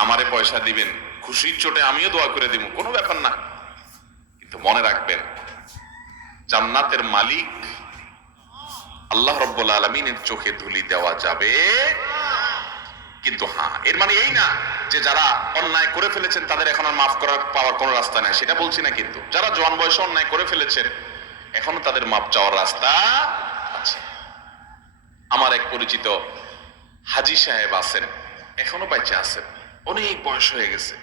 আমারে পয়সা দিবেন, খুশির চোটে আমিও দোয়া করে দিব, কোনো ব্যাপার না। কিন্তু মনে রাখবেন, জান্নাতের মালিক আল্লাহ রাব্বুল আলামিনের চোখে ধুলি দেওয়া যাবে। কিন্তু হ্যাঁ, এর মানে এই না যে যারা অন্যায় করে ফেলেছেন তাদের এখন আর মাফ করার পাওয়ার কোনো রাস্তা নেই, সেটা বলছি না। কিন্তু যারা জওয়ান বয়সে অন্যায় করে ফেলেছেন এখনো তাদের মাপ চাওয়ার রাস্তা আছে। আমার এক পরিচিত হাজী সাহেব আছেন, এখনো বেঁচে আছেন, অনেক বয়স হয়ে গেছে।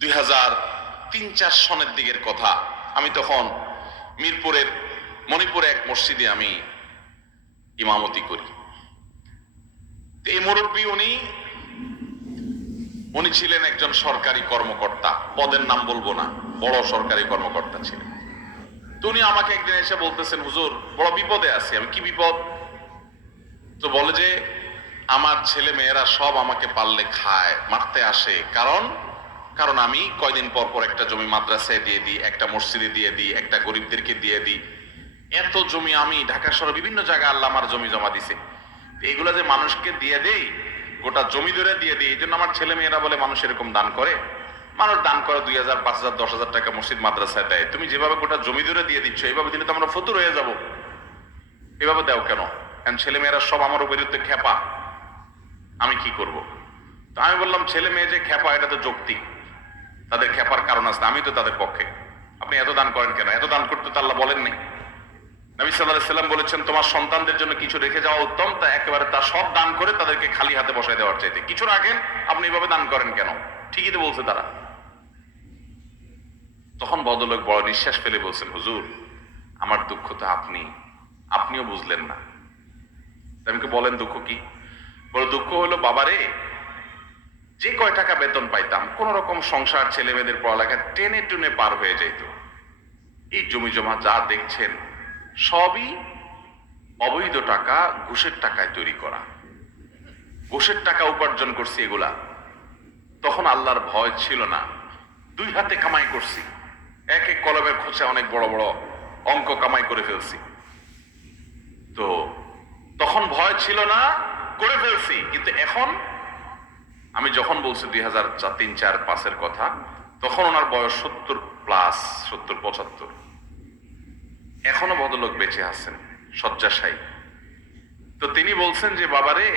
2003-4 সনের দিকের কথা। আমি তখন মিরপুরের মণিপুরে এক মসজিদে আমি ইমামতি করি। এই মুরব্বী উনি ছিলেন একজন সরকারি কর্মকর্তা, পদের নাম বলবো না, বড় সরকারি কর্মকর্তা ছিলেন। তো উনি আমাকে একদিন এসে বলতেছেন, হুজুর বড় বিপদে আছি। আমি, কি বিপদ? তো বলে যে আমার ছেলে মেয়েরা সব আমাকে পারলে খায়, মারতে আসে। কারণ আমি কয়দিন পর পর একটা জমি মাদ্রাসায় দিয়ে দিই, একটা মসজিদে দিয়ে দিই, একটা গরিবদেরকে দিয়ে দিই। এত জমি আমি ঢাকা শহরে বিভিন্ন জায়গায় আল্লাহ আমার জমি জমা দিছে, এগুলো যে মানুষকে দিয়ে দেই, গোটা জমি ধরে দিয়ে দিই। এই জন্য আমার ছেলে মেয়েরা বলে মানুষ এরকম দান করে। মানুষ দান করে 2000, 5000, 10,000 টাকা মসজিদ মাদ্রাসায় দেয়। তুমি যেভাবে গোটা জমি ধরে দিয়ে দিচ্ছ, এইভাবে দিলে তো আমরা ফতুর হয়ে যাব। এভাবে দাও কেন? কারণ ছেলে মেয়েরা সব আমার বিরুদ্ধে খেপা, আমি কি করব? তো আমি বললাম, ছেলে মেয়ে যে খেপা এটা তো যৌক্তিক, তাদের খেপার কারণ আছে, আমি তো তাদের পক্ষে। আপনি এত দান করেন কেন? এত দান করতে তো আল্লাহ বলেননি। নবী সাল্লাল্লাহু আলাইহি সাল্লাম বলেছেন, তোমার সন্তানদের জন্য কিছু রেখে যাওয়া উত্তম, তা একেবারে তা সব দান করে তাদেরকে খালি হাতে বসায় দেওয়ার চাইতে। কিছু রাখেন, আপনি এভাবে দান করেন কেন? ঠিকই তো বলছে তারা। তখন ভদ্রলোক বড় নিঃশ্বাস ফেলে বলছেন, হুজুর আমার দুঃখ তো আপনিও বুঝলেন না। আমি বলেন দুঃখ কি? বড় দুঃখ হলো, বাবারে যে কয় টাকা বেতন পাইতাম কোন রকম সংসার, ছেলে মেয়েদের পড়ালেখা টেনে টুনে পার হয়ে যাইত। এই জমি জমা যা দেখছেন সবই অবৈধ টাকা, ঘুষের টাকায় তৈরি করা, ঘুষের টাকা উপার্জন করছি এগুলা। তখন আল্লাহর ভয় ছিল না, দুই হাতে কামাই করছি, এক এক কলমের খোঁচে অনেক বড় বড় অঙ্ক কামাই করে ফেলছি। তো তখন ভয় ছিল না, করে ফেলছি। কিন্তু এখন আমি যখন বলছি 2003-4-5 কথা, তখন ওনার বয়স 70+, 70-75। এখনো ভদ্রলোক বেঁচে আছেন, শয্যাশায়ী। তো তিনি বলছেন যে, বাবারে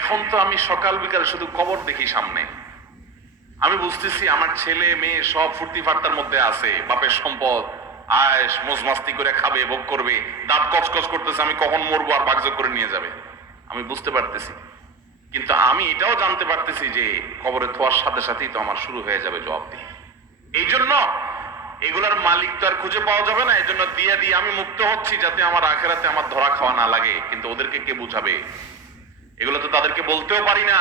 এখন তো আমি সকাল বিকাল শুধু কবর দেখি সামনে। আমি বুঝতেছি আমার ছেলে মেয়ে সব ফুর্তি ফার্তার মধ্যে আছে, বাপের সম্পদ আয়েশ মোজ মাস্তি করে খাবে, ভোগ করবে, দাঁত কচকচ করতেছে, আমি কখন মরবো আর ভাগযোগ করে নিয়ে যাবে। আমি বুঝতে পারতেছি, কিন্তু আমি এটাও জানতে পারতেছি যে কবরে থোয়ার সাথে সাথেই তো আমার শুরু হয়ে যাবে জবাবদিহি। এই জন্য এগুলার মালিক তো আর খুঁজে পাওয়া যাবে না। এই জন্য দিয়ে দিয়ে আমি মুক্ত হচ্ছি, যাতে আমার আখেরাতে আমার ধরা খাওয়া না লাগে। কিন্তু ওদেরকে কে বুঝাবে? এগুলো তো তাদেরকে বলতেও পারি না।